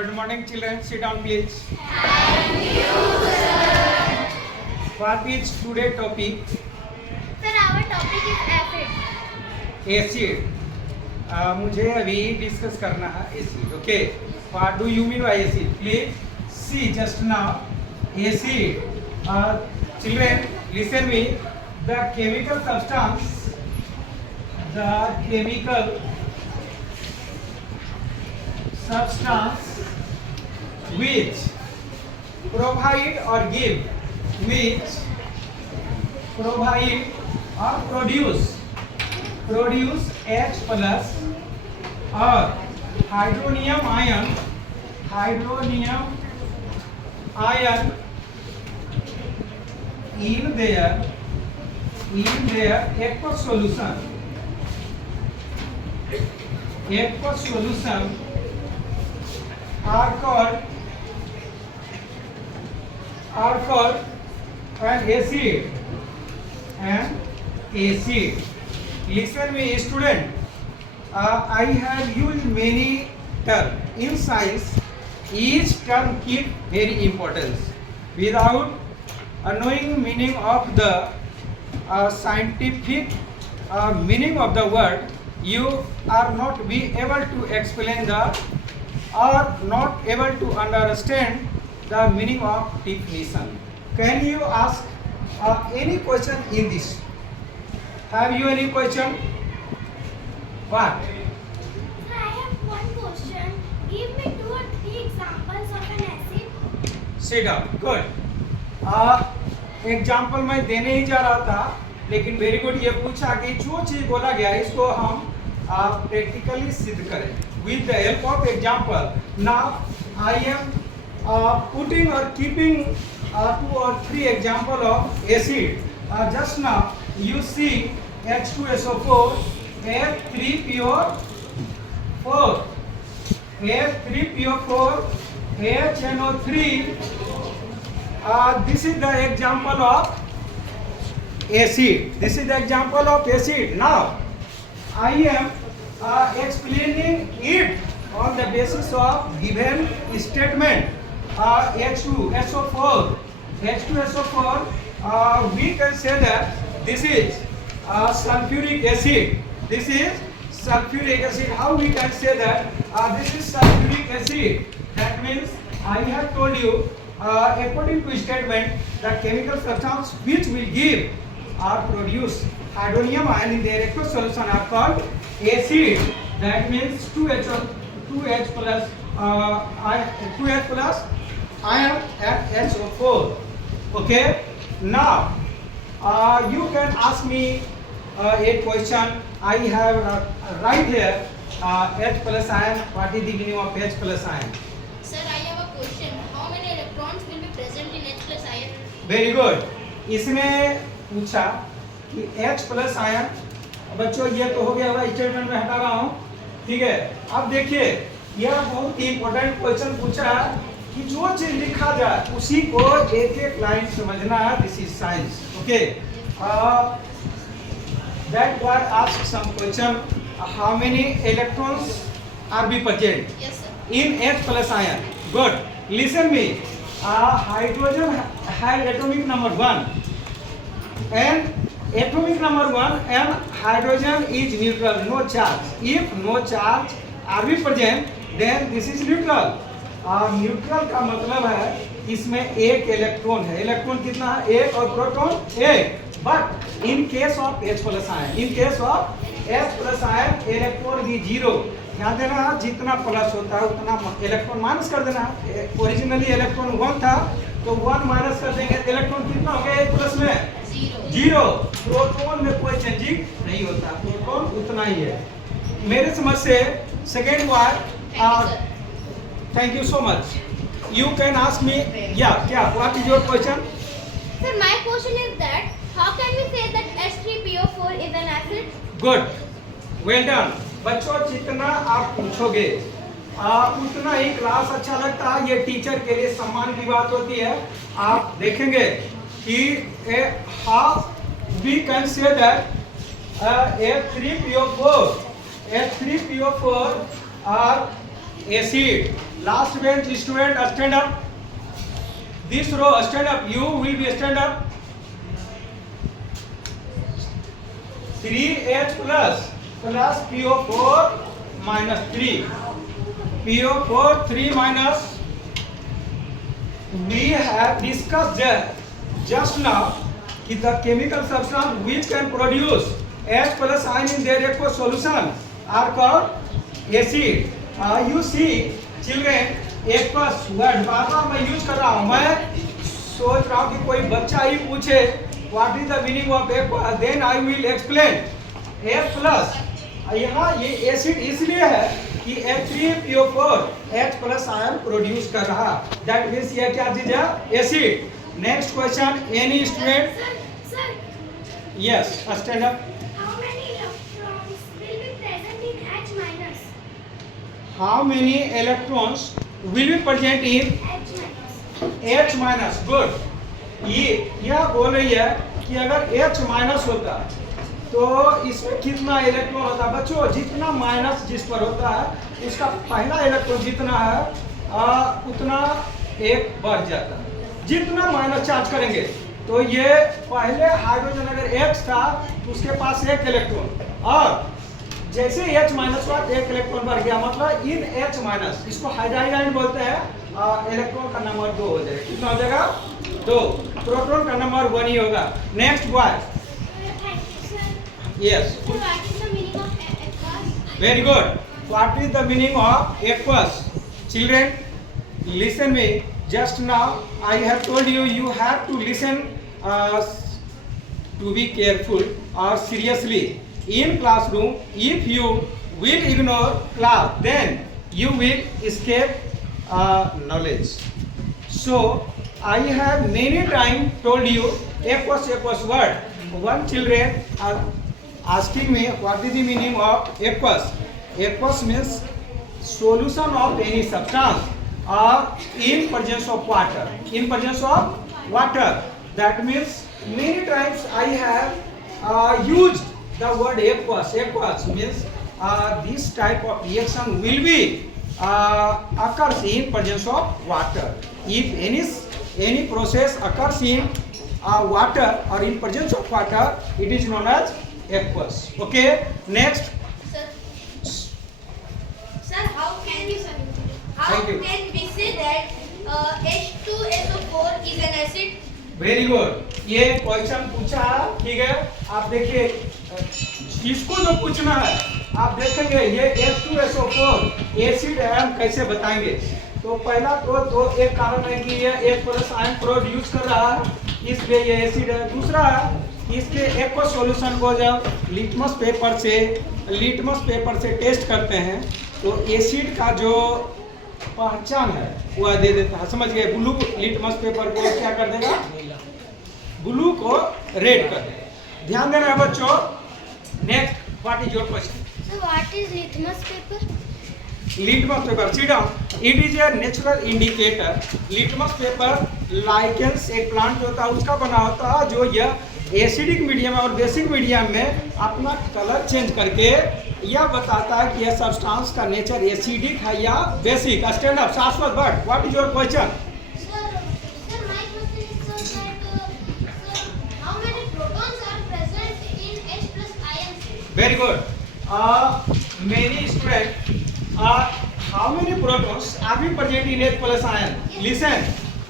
Good morning, children. Sit down, please. What is today's topic? Sir, our topic is acid. Acid. मुझे अभी discuss करना है acid. Okay. What do you mean by acid? Please see just now. Acid. Children, listen me. The chemical substance. The chemical substance which provide or give, which provide or produce H plus or hydronium ion in their aqueous solution are called an acid. Listen me, student. I have used many terms in science. Each term keep very importance. Without knowing meaning of the scientific meaning of the word, you are not be able to explain the or not able to understand the meaning of definition. Can you ask any question in this? Have you any question? What? Sir, I have one question. Give me 2 or 3 examples of an acid. Sit down. Good. Example मैं देने ही जा रहा था, लेकिन very good ये पूछा कि जो चीज बोला गया इसको हम प्रैक्टिकली सिद्ध करें with the help of example. Now I am putting or keeping 2 or 3 example of acid. Just now you see H2SO4, F3PO4, HNO3. This is the example of acid. Now I am explaining it on the basis of given statement. H2SO4, we can say that this is sulfuric acid. How we can say that this is sulfuric acid? That means I have told you, according to statement, the chemical substance which will give or produce hydronium ion in their aqueous solution are called acid. That means 2H plus ion at HO4. Okay. Now you can ask me a question. I have right here H plus ion. What is the meaning of H plus ion? Sir, I have a question. How many electrons will be present in H plus ion? Very good. इसमें पूछा कि H plus ion, बच्चों ये तो हो गया, statement में हटा रहा हूँ, ठीक है। अब देखिए यह बहुत ही इंपॉर्टेंट क्वेश्चन पूछा कि जो चीज लिखा जाए उसी को एक एक लाइन समझना है. This is science. Okay. That guy ask some question. How many electrons are be present Yes, sir. in H plus ion? Good. Listen me. Hydrogen has atomic number 1 and hydrogen is neutral, no charge. If no charge are be present, then this is neutral. Neutral का मतलब है इसमें एक electron है. Electron कितना है? एक. और प्रोटॉन एक. But in case of H plus ion electron भी 0. ध्यान देना, जितना प्लस होता है उतना इलेक्ट्रॉन माइनस कर देना. ओरिजिनली इलेक्ट्रॉन 1 था तो 1 माइनस कर देंगे. इलेक्ट्रॉन कितना हो गया? 1 प्लस में 0. प्रोटॉन में कोई चेंजिंग नहीं होता, प्रोटॉन उतना ही है. मेरे समझ से second word. Thank you so much. You can ask me. या क्या, what is your question? Sir, my question is that how can we say that H3PO4 is an acid? Good, well done. बच्चों जितना आप पूछोगे उतना ही class अच्छा लगता है. ये टीचर के लिए सम्मान की बात होती है. आप देखेंगे कि how we can say that F3PO4 are acid. Last bench student, stand up. This row, stand up. You will be stand up. 3H plus PO4 minus 3. PO4 3 minus. We have discussed just now the chemical substance which can produce H plus ion in their aqueous solution are called acid. You see children, aqueous word बार बार मैं use कर रहा हूँ. मैं सोच रहा हूँ कि कोई बच्चा ही पूछे what is the meaning of aqueous, then I will explain. H plus यहाँ ये एसिड इसलिए है कि H3PO4 H plus ion produce कर रहा. दैट मीन्स ये क्या चीज है? Acid. Next question, any student? Sir, yes, stand up. how many electrons will be present in H minus? How many electrons will be present in H minus. H minus. Good. ये यह बोल रही है कि अगर H माइनस होता तो इसमें कितना इलेक्ट्रॉन होता है? बच्चों, जितना माइनस जिस पर होता है उसका पहला इलेक्ट्रॉन जितना है उतना एक बढ़ जाता है. जितना माइनस चार्ज करेंगे तो ये पहले हाइड्रोजन अगर H था तो उसके पास एक इलेक्ट्रॉन, और जैसे H माइनस हुआ एक इलेक्ट्रॉन बढ़ गया, मतलब इन H माइनस, इसको हाइड्राइड आयन बोलते हैं. इलेक्ट्रॉन का नंबर 2 हो जाएगा. कितना हो जाएगा? 2. प्रोटॉन का नंबर 1 ही होगा. Next boy. Thank you, sir. Yes. So what is the meaning of aqueous? Very good. What is the meaning of aqueous? Children, listen me. Just now I have told you, you have to listen to be careful or seriously. In classroom, if you will ignore class, then you will escape knowledge. So I have many times told you aqueous word. One children are asking me what is the meaning of aqueous. Aqueous means solution of any substance or in presence of water. In presence of water. That means many times I have used the word aqueous. Aqueous means this type of reaction will be occurs in presence of water. If any process occurs in water or in presence of water, it is known as aqueous. Okay. Next. Sir, how can Thank you. we say that H2SO4 is an acid? Very good. ये question पूछा, ठीक है. आप देखिए, इसको जो पूछना है आप देखेंगे ये H2SO4 एसिड है, हम कैसे बताएंगे. तो पहला तो एक कारण है कि ये H प्लस आयन प्रोड्यूस कर रहा है, इसलिए ये एसिड है. दूसरा है इसके एक्वस सॉल्यूशन को जब लिटमस पेपर से टेस्ट करते हैं तो एसिड का जो पहचान है वह दे देता है. समझ गए? ब्लू लिटमस पेपर को क्या कर देगा? ब्लू को रेड कर देगा. ध्यान देना है बच्चों. Next, what is your question? So what is litmus paper? Litmus paper, sit down. It is a natural indicator. Litmus paper lichens एक प्लांट होता है उसका बना होता है जो यह एसिडिक मीडियम और बेसिक मीडियम में अपना कलर चेंज करके यह बताता है कि यह सब्सटेंस का नेचर एसिडिक है या basic. Stand up. Shashwat Bhatt, what is your question? Sir, my question is sir, how many protons are present in H plus ions? Very good. Many students. How many protons are we present in H plus ion? Listen,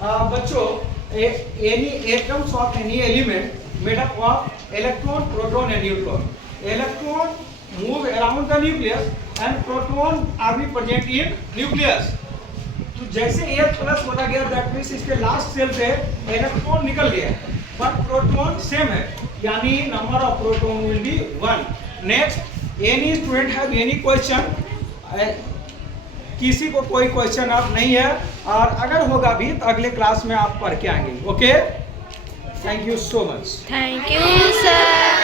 बच्चों, any atoms of any element made up of electron, proton and neutron. Electron move around the nucleus and proton are we present in nucleus. तो जैसे H plus बोला गया that means इसके last cell से electron निकल गया, but proton same है, यानी number of proton will be 1. Next, any student have any question? किसी को कोई क्वेश्चन अब नहीं है, और अगर होगा भी तो अगले क्लास में आप पढ़ के आएंगे. Okay, thank you so much. Thank you, sir.